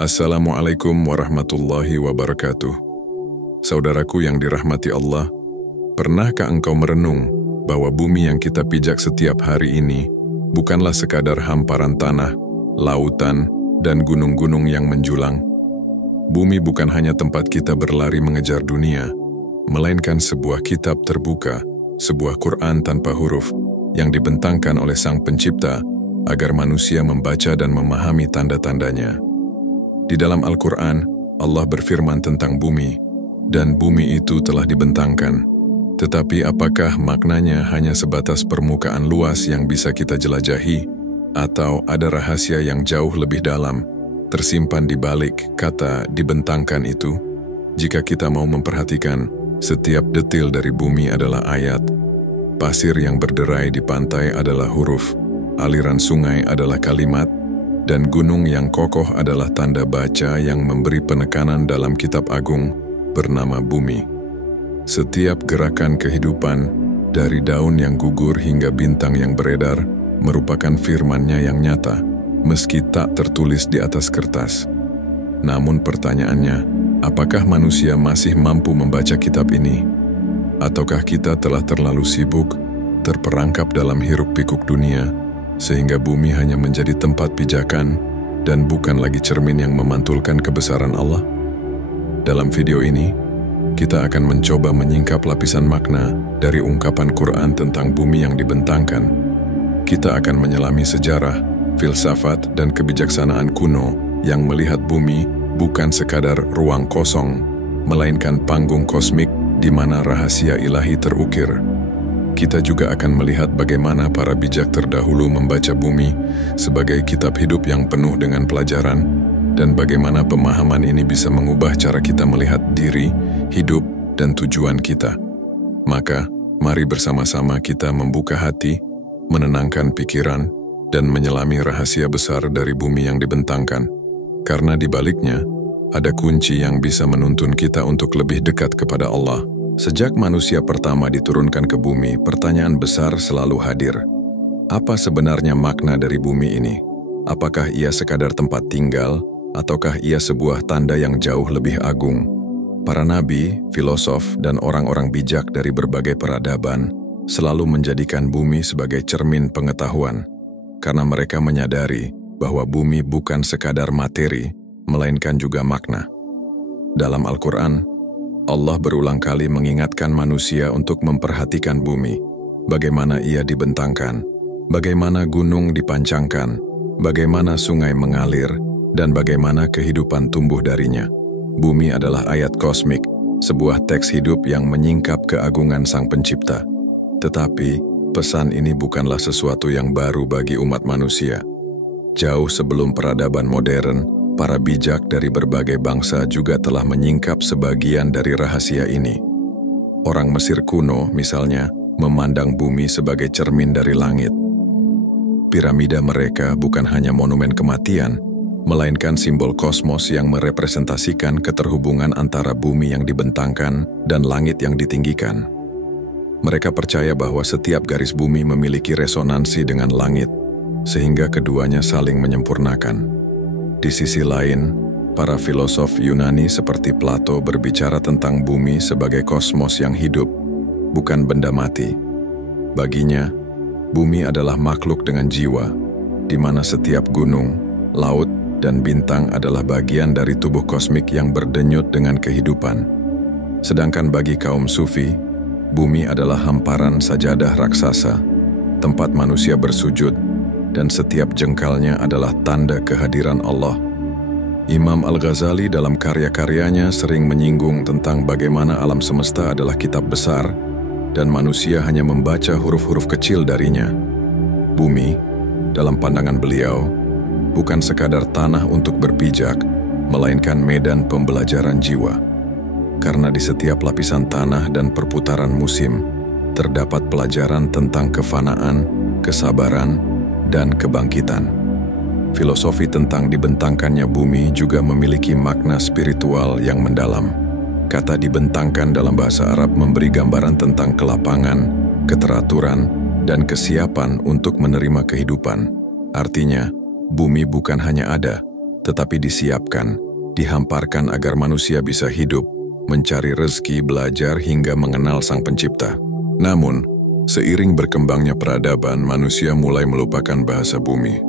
Assalamualaikum warahmatullahi wabarakatuh. Saudaraku yang dirahmati Allah, pernahkah engkau merenung bahwa bumi yang kita pijak setiap hari ini bukanlah sekadar hamparan tanah, lautan, dan gunung-gunung yang menjulang? Bumi bukan hanya tempat kita berlari mengejar dunia, melainkan sebuah kitab terbuka, sebuah Quran tanpa huruf yang dibentangkan oleh Sang Pencipta agar manusia membaca dan memahami tanda-tandanya. Di dalam Al-Quran, Allah berfirman tentang bumi, dan bumi itu telah dibentangkan. Tetapi apakah maknanya hanya sebatas permukaan luas yang bisa kita jelajahi, atau ada rahasia yang jauh lebih dalam, tersimpan di balik kata dibentangkan itu? Jika kita mau memperhatikan, setiap detil dari bumi adalah ayat. Pasir yang berderai di pantai adalah huruf, aliran sungai adalah kalimat, dan gunung yang kokoh adalah tanda baca yang memberi penekanan dalam kitab agung bernama bumi. Setiap gerakan kehidupan, dari daun yang gugur hingga bintang yang beredar, merupakan firman-Nya yang nyata, meski tak tertulis di atas kertas. Namun pertanyaannya, apakah manusia masih mampu membaca kitab ini? Ataukah kita telah terlalu sibuk, terperangkap dalam hiruk-pikuk dunia, sehingga bumi hanya menjadi tempat pijakan dan bukan lagi cermin yang memantulkan kebesaran Allah? Dalam video ini, kita akan mencoba menyingkap lapisan makna dari ungkapan Quran tentang bumi yang dibentangkan. Kita akan menyelami sejarah, filsafat, dan kebijaksanaan kuno yang melihat bumi bukan sekadar ruang kosong, melainkan panggung kosmik di mana rahasia ilahi terukir. Kita juga akan melihat bagaimana para bijak terdahulu membaca bumi sebagai kitab hidup yang penuh dengan pelajaran, dan bagaimana pemahaman ini bisa mengubah cara kita melihat diri, hidup, dan tujuan kita. Maka, mari bersama-sama kita membuka hati, menenangkan pikiran, dan menyelami rahasia besar dari bumi yang dibentangkan. Karena di baliknya, ada kunci yang bisa menuntun kita untuk lebih dekat kepada Allah. Sejak manusia pertama diturunkan ke bumi, pertanyaan besar selalu hadir. Apa sebenarnya makna dari bumi ini? Apakah ia sekadar tempat tinggal, ataukah ia sebuah tanda yang jauh lebih agung? Para nabi, filosof, dan orang-orang bijak dari berbagai peradaban selalu menjadikan bumi sebagai cermin pengetahuan, karena mereka menyadari bahwa bumi bukan sekadar materi, melainkan juga makna. Dalam Al-Quran, Allah berulang kali mengingatkan manusia untuk memperhatikan bumi, bagaimana ia dibentangkan, bagaimana gunung dipancangkan, bagaimana sungai mengalir, dan bagaimana kehidupan tumbuh darinya. Bumi adalah ayat kosmik, sebuah teks hidup yang menyingkap keagungan Sang Pencipta. Tetapi, pesan ini bukanlah sesuatu yang baru bagi umat manusia. Jauh sebelum peradaban modern, para bijak dari berbagai bangsa juga telah menyingkap sebagian dari rahasia ini. Orang Mesir kuno, misalnya, memandang bumi sebagai cermin dari langit. Piramida mereka bukan hanya monumen kematian, melainkan simbol kosmos yang merepresentasikan keterhubungan antara bumi yang dibentangkan dan langit yang ditinggikan. Mereka percaya bahwa setiap garis bumi memiliki resonansi dengan langit, sehingga keduanya saling menyempurnakan. Di sisi lain, para filosof Yunani seperti Plato berbicara tentang bumi sebagai kosmos yang hidup, bukan benda mati. Baginya, bumi adalah makhluk dengan jiwa, di mana setiap gunung, laut, dan bintang adalah bagian dari tubuh kosmik yang berdenyut dengan kehidupan. Sedangkan bagi kaum Sufi, bumi adalah hamparan sajadah raksasa, tempat manusia bersujud, dan setiap jengkalnya adalah tanda kehadiran Allah. Imam Al-Ghazali dalam karya-karyanya sering menyinggung tentang bagaimana alam semesta adalah kitab besar, dan manusia hanya membaca huruf-huruf kecil darinya. Bumi, dalam pandangan beliau, bukan sekadar tanah untuk berpijak, melainkan medan pembelajaran jiwa. Karena di setiap lapisan tanah dan perputaran musim, terdapat pelajaran tentang kefanaan, kesabaran, dan kebangkitan. Filosofi tentang dibentangkannya bumi juga memiliki makna spiritual yang mendalam. Kata dibentangkan dalam bahasa Arab memberi gambaran tentang kelapangan, keteraturan, dan kesiapan untuk menerima kehidupan. Artinya, bumi bukan hanya ada, tetapi disiapkan, dihamparkan agar manusia bisa hidup, mencari rezeki, belajar hingga mengenal Sang Pencipta. Namun, seiring berkembangnya peradaban, manusia mulai melupakan bahasa bumi.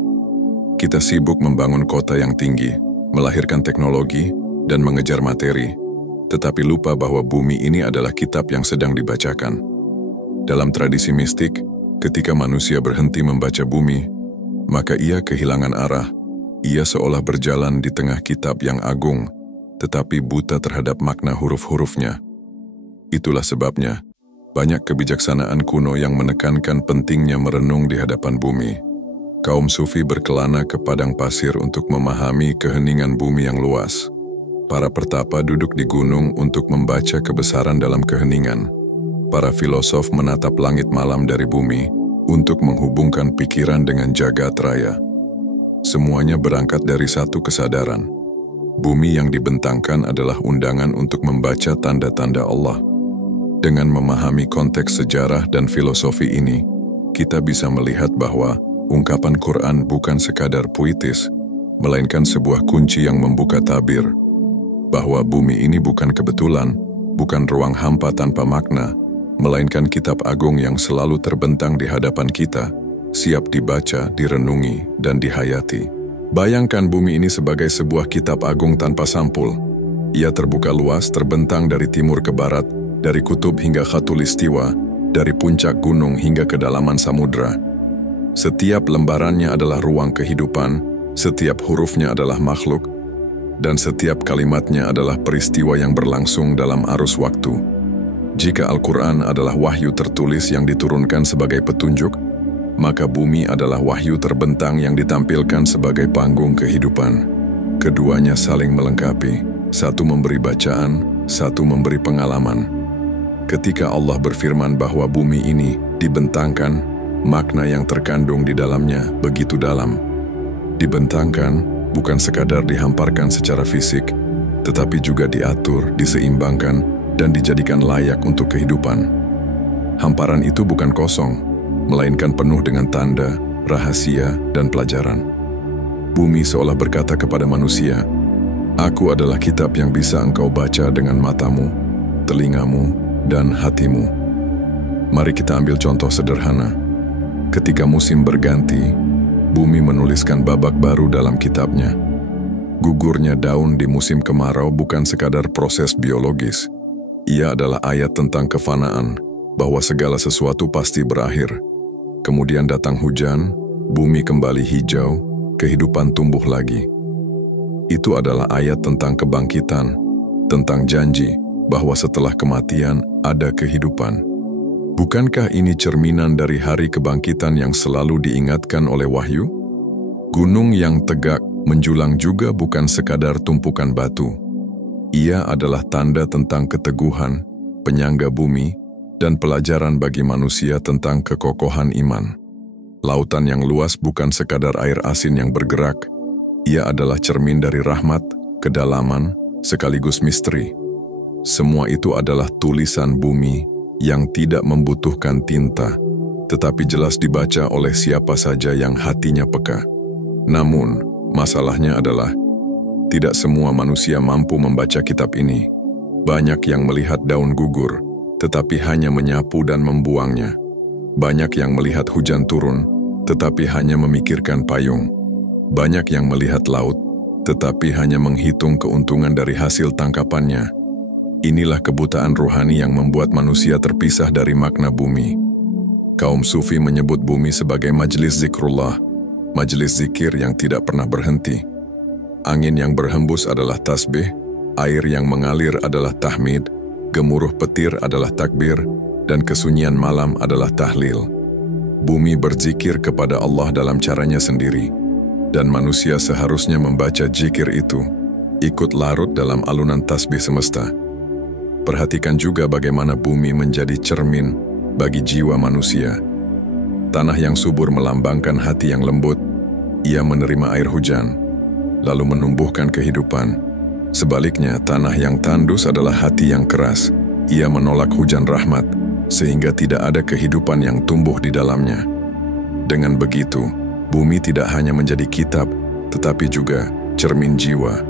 Kita sibuk membangun kota yang tinggi, melahirkan teknologi, dan mengejar materi, tetapi lupa bahwa bumi ini adalah kitab yang sedang dibacakan. Dalam tradisi mistik, ketika manusia berhenti membaca bumi, maka ia kehilangan arah. Ia seolah berjalan di tengah kitab yang agung, tetapi buta terhadap makna huruf-hurufnya. Itulah sebabnya, banyak kebijaksanaan kuno yang menekankan pentingnya merenung di hadapan bumi. Kaum sufi berkelana ke padang pasir untuk memahami keheningan bumi yang luas. Para pertapa duduk di gunung untuk membaca kebesaran dalam keheningan. Para filosof menatap langit malam dari bumi untuk menghubungkan pikiran dengan jagat raya. Semuanya berangkat dari satu kesadaran. Bumi yang dibentangkan adalah undangan untuk membaca tanda-tanda Allah. Dengan memahami konteks sejarah dan filosofi ini, kita bisa melihat bahwa ungkapan Quran bukan sekadar puitis, melainkan sebuah kunci yang membuka tabir. Bahwa bumi ini bukan kebetulan, bukan ruang hampa tanpa makna, melainkan kitab agung yang selalu terbentang di hadapan kita, siap dibaca, direnungi, dan dihayati. Bayangkan bumi ini sebagai sebuah kitab agung tanpa sampul. Ia terbuka luas, terbentang dari timur ke barat, dari kutub hingga khatulistiwa, dari puncak gunung hingga kedalaman samudra. Setiap lembarannya adalah ruang kehidupan, setiap hurufnya adalah makhluk, dan setiap kalimatnya adalah peristiwa yang berlangsung dalam arus waktu. Jika Al-Quran adalah wahyu tertulis yang diturunkan sebagai petunjuk, maka bumi adalah wahyu terbentang yang ditampilkan sebagai panggung kehidupan. Keduanya saling melengkapi, satu memberi bacaan, satu memberi pengalaman. Ketika Allah berfirman bahwa bumi ini dibentangkan, makna yang terkandung di dalamnya begitu dalam. Dibentangkan bukan sekadar dihamparkan secara fisik, tetapi juga diatur, diseimbangkan, dan dijadikan layak untuk kehidupan. Hamparan itu bukan kosong, melainkan penuh dengan tanda, rahasia, dan pelajaran. Bumi seolah berkata kepada manusia, "Aku adalah kitab yang bisa engkau baca dengan matamu, telingamu, dan hatimu." Mari kita ambil contoh sederhana. Ketika musim berganti, bumi menuliskan babak baru dalam kitabnya. Gugurnya daun di musim kemarau bukan sekadar proses biologis. Ia adalah ayat tentang kefanaan, bahwa segala sesuatu pasti berakhir. Kemudian datang hujan, bumi kembali hijau, kehidupan tumbuh lagi. Itu adalah ayat tentang kebangkitan, tentang janji bahwa setelah kematian ada kehidupan. Bukankah ini cerminan dari hari kebangkitan yang selalu diingatkan oleh wahyu? Gunung yang tegak menjulang juga bukan sekadar tumpukan batu. Ia adalah tanda tentang keteguhan, penyangga bumi, dan pelajaran bagi manusia tentang kekokohan iman. Lautan yang luas bukan sekadar air asin yang bergerak. Ia adalah cermin dari rahmat, kedalaman, sekaligus misteri. Semua itu adalah tulisan bumi yang tidak membutuhkan tinta, tetapi jelas dibaca oleh siapa saja yang hatinya peka. Namun, masalahnya adalah tidak semua manusia mampu membaca kitab ini. Banyak yang melihat daun gugur, tetapi hanya menyapu dan membuangnya. Banyak yang melihat hujan turun, tetapi hanya memikirkan payung. Banyak yang melihat laut, tetapi hanya menghitung keuntungan dari hasil tangkapannya. Inilah kebutaan ruhani yang membuat manusia terpisah dari makna bumi. Kaum sufi menyebut bumi sebagai majelis zikrullah, majelis zikir yang tidak pernah berhenti. Angin yang berhembus adalah tasbih, air yang mengalir adalah tahmid, gemuruh petir adalah takbir, dan kesunyian malam adalah tahlil. Bumi berzikir kepada Allah dalam caranya sendiri, dan manusia seharusnya membaca zikir itu, ikut larut dalam alunan tasbih semesta. Perhatikan juga bagaimana bumi menjadi cermin bagi jiwa manusia. Tanah yang subur melambangkan hati yang lembut. Ia menerima air hujan, lalu menumbuhkan kehidupan. Sebaliknya, tanah yang tandus adalah hati yang keras. Ia menolak hujan rahmat, sehingga tidak ada kehidupan yang tumbuh di dalamnya. Dengan begitu, bumi tidak hanya menjadi kitab, tetapi juga cermin jiwa.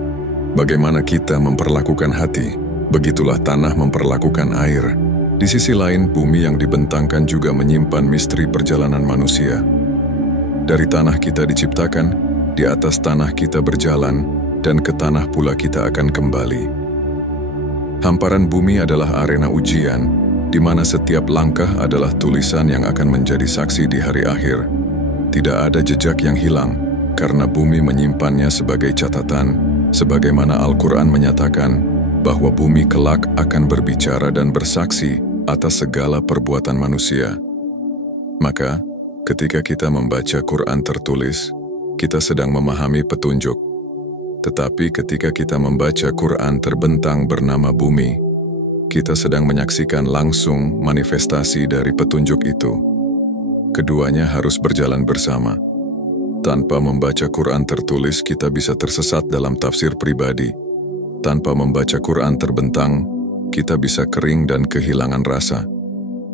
Bagaimana kita memperlakukan hati, begitulah tanah memperlakukan air. Di sisi lain, bumi yang dibentangkan juga menyimpan misteri perjalanan manusia. Dari tanah kita diciptakan, di atas tanah kita berjalan, dan ke tanah pula kita akan kembali. Hamparan bumi adalah arena ujian, di mana setiap langkah adalah tulisan yang akan menjadi saksi di hari akhir. Tidak ada jejak yang hilang, karena bumi menyimpannya sebagai catatan, sebagaimana Al-Quran menyatakan bahwa bumi kelak akan berbicara dan bersaksi atas segala perbuatan manusia. Maka, ketika kita membaca Quran tertulis, kita sedang memahami petunjuk. Tetapi ketika kita membaca Quran terbentang bernama bumi, kita sedang menyaksikan langsung manifestasi dari petunjuk itu. Keduanya harus berjalan bersama. Tanpa membaca Quran tertulis, kita bisa tersesat dalam tafsir pribadi. Tanpa membaca Quran terbentang, kita bisa kering dan kehilangan rasa.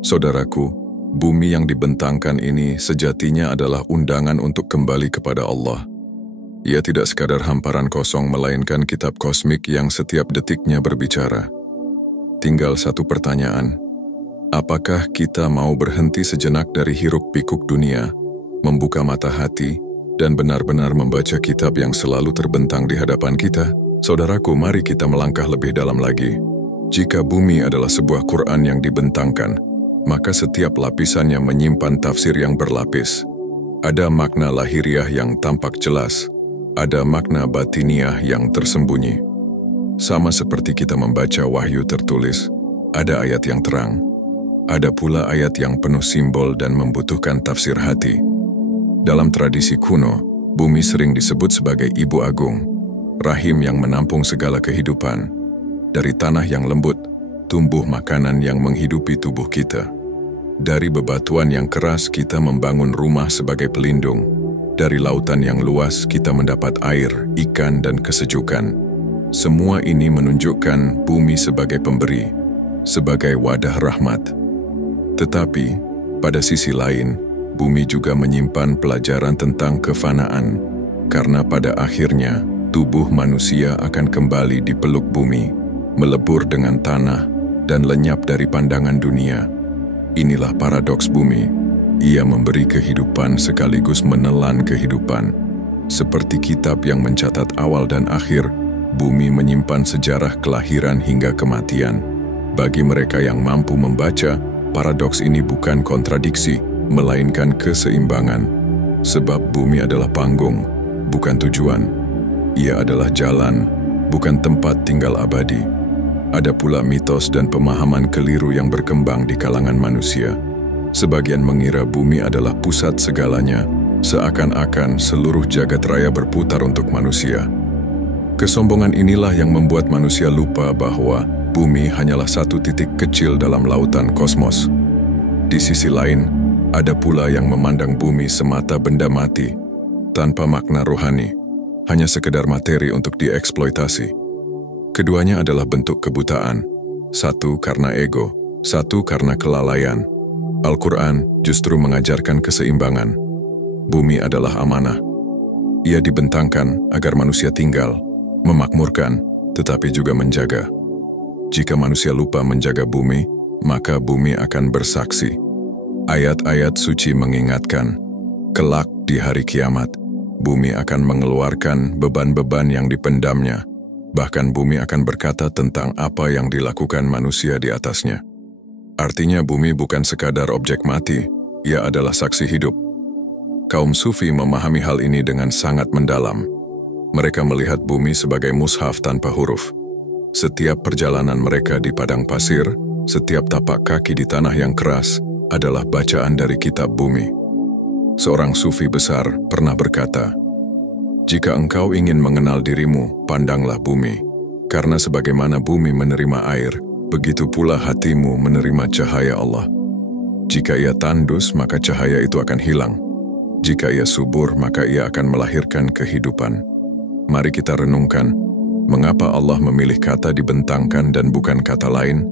Saudaraku, bumi yang dibentangkan ini sejatinya adalah undangan untuk kembali kepada Allah. Ia tidak sekadar hamparan kosong, melainkan kitab kosmik yang setiap detiknya berbicara. Tinggal satu pertanyaan. Apakah kita mau berhenti sejenak dari hiruk-pikuk dunia, membuka mata hati, dan benar-benar membaca kitab yang selalu terbentang di hadapan kita? Saudaraku, mari kita melangkah lebih dalam lagi. Jika bumi adalah sebuah Quran yang dibentangkan, maka setiap lapisannya menyimpan tafsir yang berlapis. Ada makna lahiriah yang tampak jelas, ada makna batiniah yang tersembunyi. Sama seperti kita membaca wahyu tertulis, ada ayat yang terang, ada pula ayat yang penuh simbol dan membutuhkan tafsir hati. Dalam tradisi kuno, bumi sering disebut sebagai Ibu Agung, rahim yang menampung segala kehidupan. Dari tanah yang lembut, tumbuh makanan yang menghidupi tubuh kita. Dari bebatuan yang keras, kita membangun rumah sebagai pelindung. Dari lautan yang luas, kita mendapat air, ikan, dan kesejukan. Semua ini menunjukkan bumi sebagai pemberi, sebagai wadah rahmat. Tetapi, pada sisi lain, bumi juga menyimpan pelajaran tentang kefanaan, karena pada akhirnya tubuh manusia akan kembali dipeluk bumi, melebur dengan tanah, dan lenyap dari pandangan dunia. Inilah paradoks bumi. Ia memberi kehidupan sekaligus menelan kehidupan. Seperti kitab yang mencatat awal dan akhir, bumi menyimpan sejarah kelahiran hingga kematian. Bagi mereka yang mampu membaca, paradoks ini bukan kontradiksi, melainkan keseimbangan. Sebab bumi adalah panggung, bukan tujuan. Ia adalah jalan, bukan tempat tinggal abadi. Ada pula mitos dan pemahaman keliru yang berkembang di kalangan manusia. Sebagian mengira bumi adalah pusat segalanya, seakan-akan seluruh jagat raya berputar untuk manusia. Kesombongan inilah yang membuat manusia lupa bahwa bumi hanyalah satu titik kecil dalam lautan kosmos. Di sisi lain, ada pula yang memandang bumi semata benda mati, tanpa makna rohani, hanya sekedar materi untuk dieksploitasi. Keduanya adalah bentuk kebutaan, satu karena ego, satu karena kelalaian. Al-Quran justru mengajarkan keseimbangan. Bumi adalah amanah. Ia dibentangkan agar manusia tinggal, memakmurkan, tetapi juga menjaga. Jika manusia lupa menjaga bumi, maka bumi akan bersaksi. Ayat-ayat suci mengingatkan, kelak di hari kiamat, bumi akan mengeluarkan beban-beban yang dipendamnya. Bahkan bumi akan berkata tentang apa yang dilakukan manusia di atasnya. Artinya bumi bukan sekadar objek mati, ia adalah saksi hidup. Kaum Sufi memahami hal ini dengan sangat mendalam. Mereka melihat bumi sebagai mushaf tanpa huruf. Setiap perjalanan mereka di padang pasir, setiap tapak kaki di tanah yang keras, adalah bacaan dari kitab bumi. Seorang Sufi besar pernah berkata, "Jika engkau ingin mengenal dirimu, pandanglah bumi. Karena sebagaimana bumi menerima air, begitu pula hatimu menerima cahaya Allah. Jika ia tandus, maka cahaya itu akan hilang. Jika ia subur, maka ia akan melahirkan kehidupan." Mari kita renungkan, mengapa Allah memilih kata dibentangkan dan bukan kata lain?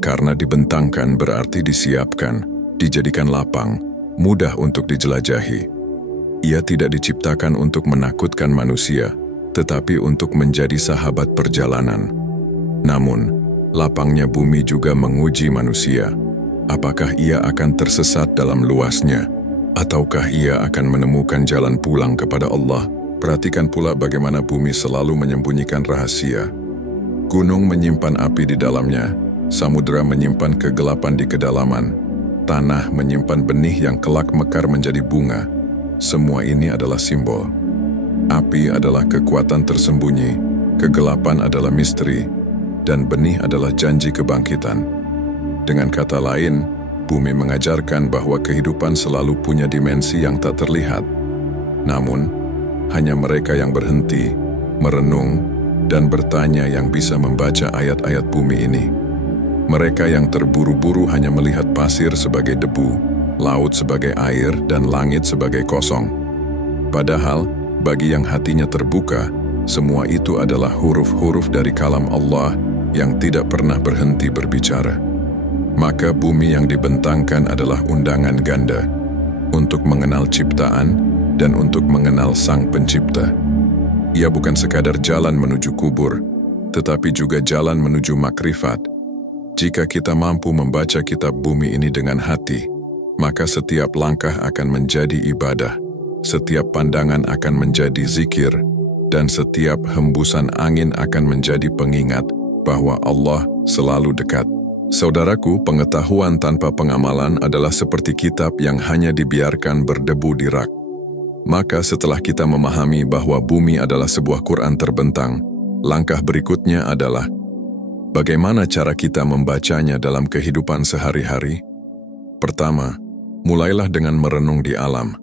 Karena dibentangkan berarti disiapkan, dijadikan lapang, mudah untuk dijelajahi. Ia tidak diciptakan untuk menakutkan manusia, tetapi untuk menjadi sahabat perjalanan. Namun, lapangnya bumi juga menguji manusia. Apakah ia akan tersesat dalam luasnya, ataukah ia akan menemukan jalan pulang kepada Allah? Perhatikan pula bagaimana bumi selalu menyembunyikan rahasia. Gunung menyimpan api di dalamnya, samudera menyimpan kegelapan di kedalaman, tanah menyimpan benih yang kelak mekar menjadi bunga. Semua ini adalah simbol. Api adalah kekuatan tersembunyi, kegelapan adalah misteri, dan benih adalah janji kebangkitan. Dengan kata lain, bumi mengajarkan bahwa kehidupan selalu punya dimensi yang tak terlihat. Namun, hanya mereka yang berhenti, merenung, dan bertanya yang bisa membaca ayat-ayat bumi ini. Mereka yang terburu-buru hanya melihat pasir sebagai debu, laut sebagai air, dan langit sebagai kosong. Padahal, bagi yang hatinya terbuka, semua itu adalah huruf-huruf dari kalam Allah yang tidak pernah berhenti berbicara. Maka bumi yang dibentangkan adalah undangan ganda untuk mengenal ciptaan dan untuk mengenal Sang Pencipta. Ia bukan sekadar jalan menuju kubur, tetapi juga jalan menuju makrifat. Jika kita mampu membaca kitab bumi ini dengan hati, maka setiap langkah akan menjadi ibadah, setiap pandangan akan menjadi zikir, dan setiap hembusan angin akan menjadi pengingat bahwa Allah selalu dekat. Saudaraku, pengetahuan tanpa pengamalan adalah seperti kitab yang hanya dibiarkan berdebu di rak. Maka setelah kita memahami bahwa bumi adalah sebuah Quran terbentang, langkah berikutnya adalah bagaimana cara kita membacanya dalam kehidupan sehari-hari. Pertama, mulailah dengan merenung di alam.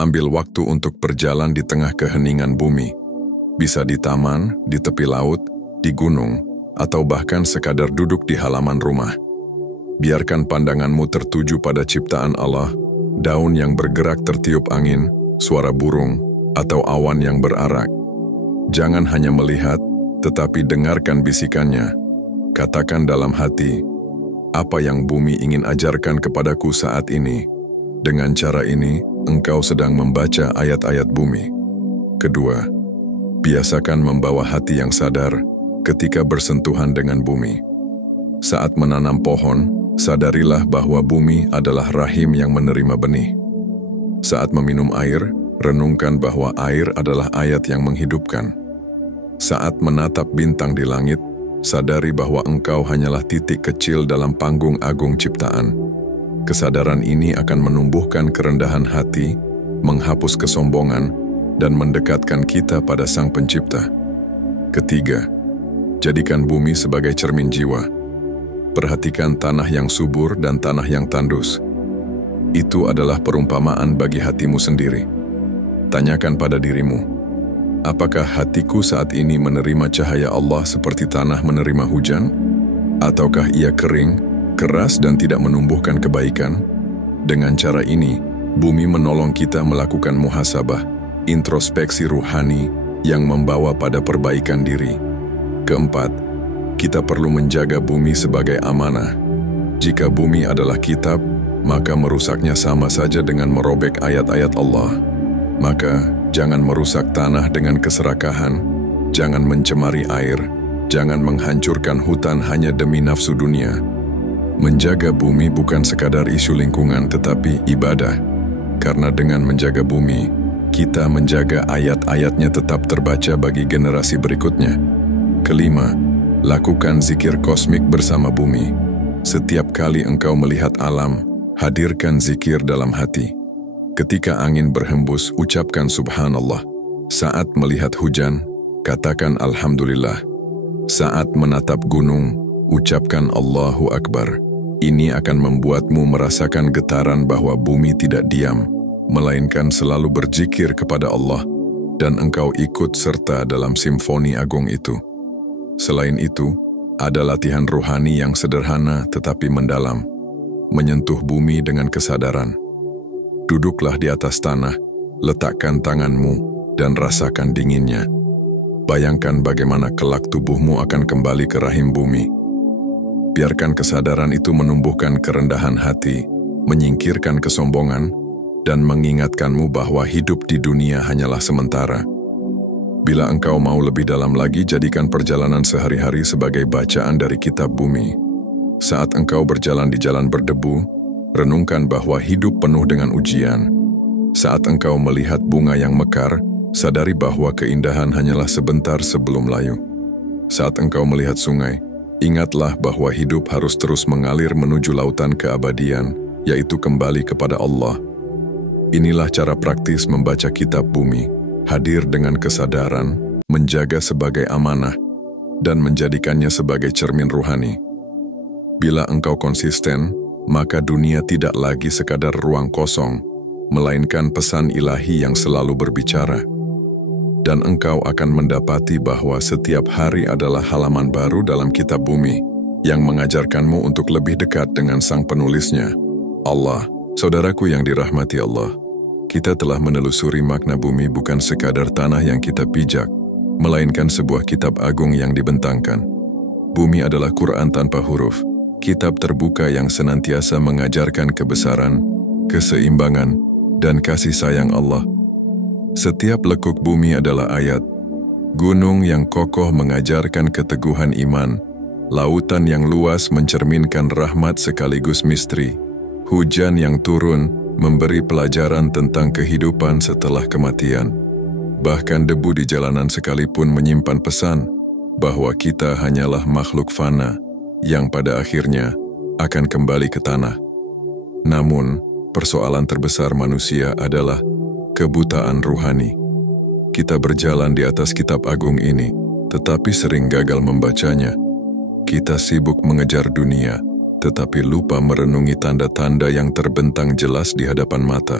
Ambil waktu untuk berjalan di tengah keheningan bumi. Bisa di taman, di tepi laut, di gunung, atau bahkan sekadar duduk di halaman rumah. Biarkan pandanganmu tertuju pada ciptaan Allah, daun yang bergerak tertiup angin, suara burung, atau awan yang berarak. Jangan hanya melihat, tetapi dengarkan bisikannya. Katakan dalam hati, apa yang bumi ingin ajarkan kepadaku saat ini? Dengan cara ini, engkau sedang membaca ayat-ayat bumi. Kedua, biasakan membawa hati yang sadar ketika bersentuhan dengan bumi. Saat menanam pohon, sadarilah bahwa bumi adalah rahim yang menerima benih. Saat meminum air, renungkan bahwa air adalah ayat yang menghidupkan. Saat menatap bintang di langit, sadari bahwa engkau hanyalah titik kecil dalam panggung agung ciptaan. Kesadaran ini akan menumbuhkan kerendahan hati, menghapus kesombongan, dan mendekatkan kita pada Sang Pencipta. Ketiga, jadikan bumi sebagai cermin jiwa. Perhatikan tanah yang subur dan tanah yang tandus. Itu adalah perumpamaan bagi hatimu sendiri. Tanyakan pada dirimu, apakah hatiku saat ini menerima cahaya Allah seperti tanah menerima hujan? Ataukah ia kering, keras dan tidak menumbuhkan kebaikan? Dengan cara ini, bumi menolong kita melakukan muhasabah, introspeksi ruhani yang membawa pada perbaikan diri. Keempat, kita perlu menjaga bumi sebagai amanah. Jika bumi adalah kitab, maka merusaknya sama saja dengan merobek ayat-ayat Allah. Maka, jangan merusak tanah dengan keserakahan, jangan mencemari air, jangan menghancurkan hutan hanya demi nafsu dunia. Menjaga bumi bukan sekadar isu lingkungan tetapi ibadah. Karena dengan menjaga bumi, kita menjaga ayat-ayatnya tetap terbaca bagi generasi berikutnya. Kelima, lakukan zikir kosmik bersama bumi. Setiap kali engkau melihat alam, hadirkan zikir dalam hati. Ketika angin berhembus, ucapkan subhanallah. Saat melihat hujan, katakan alhamdulillah. Saat menatap gunung, ucapkan Allahu Akbar. Ini akan membuatmu merasakan getaran bahwa bumi tidak diam, melainkan selalu berzikir kepada Allah, dan engkau ikut serta dalam simfoni agung itu. Selain itu, ada latihan rohani yang sederhana tetapi mendalam. Menyentuh bumi dengan kesadaran. Duduklah di atas tanah, letakkan tanganmu, dan rasakan dinginnya. Bayangkan bagaimana kelak tubuhmu akan kembali ke rahim bumi. Biarkan kesadaran itu menumbuhkan kerendahan hati, menyingkirkan kesombongan, dan mengingatkanmu bahwa hidup di dunia hanyalah sementara. Bila engkau mau lebih dalam lagi, jadikan perjalanan sehari-hari sebagai bacaan dari kitab bumi. Saat engkau berjalan di jalan berdebu, renungkan bahwa hidup penuh dengan ujian. Saat engkau melihat bunga yang mekar, sadari bahwa keindahan hanyalah sebentar sebelum layu. Saat engkau melihat sungai, ingatlah bahwa hidup harus terus mengalir menuju lautan keabadian, yaitu kembali kepada Allah. Inilah cara praktis membaca kitab bumi, hadir dengan kesadaran, menjaga sebagai amanah, dan menjadikannya sebagai cermin ruhani. Bila engkau konsisten, maka dunia tidak lagi sekadar ruang kosong, melainkan pesan ilahi yang selalu berbicara. Dan engkau akan mendapati bahwa setiap hari adalah halaman baru dalam kitab bumi, yang mengajarkanmu untuk lebih dekat dengan sang penulisnya, Allah. Saudaraku yang dirahmati Allah, kita telah menelusuri makna bumi bukan sekadar tanah yang kita pijak, melainkan sebuah kitab agung yang dibentangkan. Bumi adalah Quran tanpa huruf, kitab terbuka yang senantiasa mengajarkan kebesaran, keseimbangan, dan kasih sayang Allah. Setiap lekuk bumi adalah ayat, gunung yang kokoh mengajarkan keteguhan iman, lautan yang luas mencerminkan rahmat sekaligus misteri, hujan yang turun memberi pelajaran tentang kehidupan setelah kematian. Bahkan debu di jalanan sekalipun menyimpan pesan bahwa kita hanyalah makhluk fana yang pada akhirnya akan kembali ke tanah. Namun, persoalan terbesar manusia adalah kebutaan ruhani. Kita berjalan di atas kitab agung ini, tetapi sering gagal membacanya. Kita sibuk mengejar dunia, tetapi lupa merenungi tanda-tanda yang terbentang jelas di hadapan mata.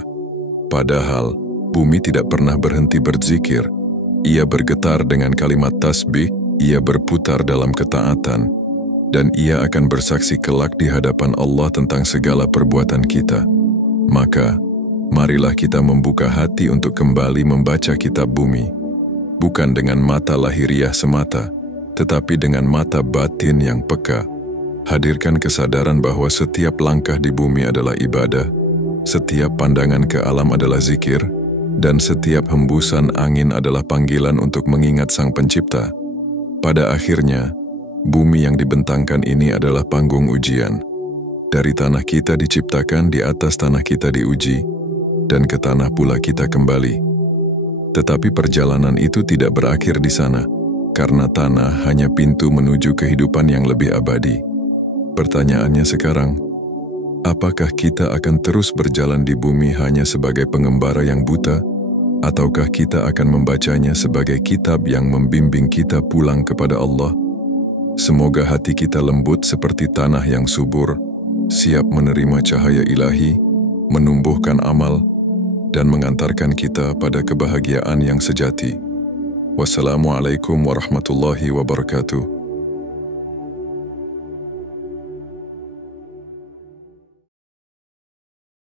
Padahal, bumi tidak pernah berhenti berzikir. Ia bergetar dengan kalimat tasbih, ia berputar dalam ketaatan, dan ia akan bersaksi kelak di hadapan Allah tentang segala perbuatan kita. Maka, marilah kita membuka hati untuk kembali membaca kitab bumi, bukan dengan mata lahiriah semata, tetapi dengan mata batin yang peka. Hadirkan kesadaran bahwa setiap langkah di bumi adalah ibadah, setiap pandangan ke alam adalah zikir, dan setiap hembusan angin adalah panggilan untuk mengingat Sang Pencipta. Pada akhirnya, bumi yang dibentangkan ini adalah panggung ujian. Dari tanah kita diciptakan, di atas tanah kita diuji, dan ke tanah pula kita kembali. Tetapi perjalanan itu tidak berakhir di sana, karena tanah hanya pintu menuju kehidupan yang lebih abadi. Pertanyaannya sekarang, apakah kita akan terus berjalan di bumi hanya sebagai pengembara yang buta, ataukah kita akan membacanya sebagai kitab yang membimbing kita pulang kepada Allah? Semoga hati kita lembut seperti tanah yang subur, siap menerima cahaya ilahi, menumbuhkan amal, dan mengantarkan kita pada kebahagiaan yang sejati. Wassalamualaikum warahmatullahi wabarakatuh.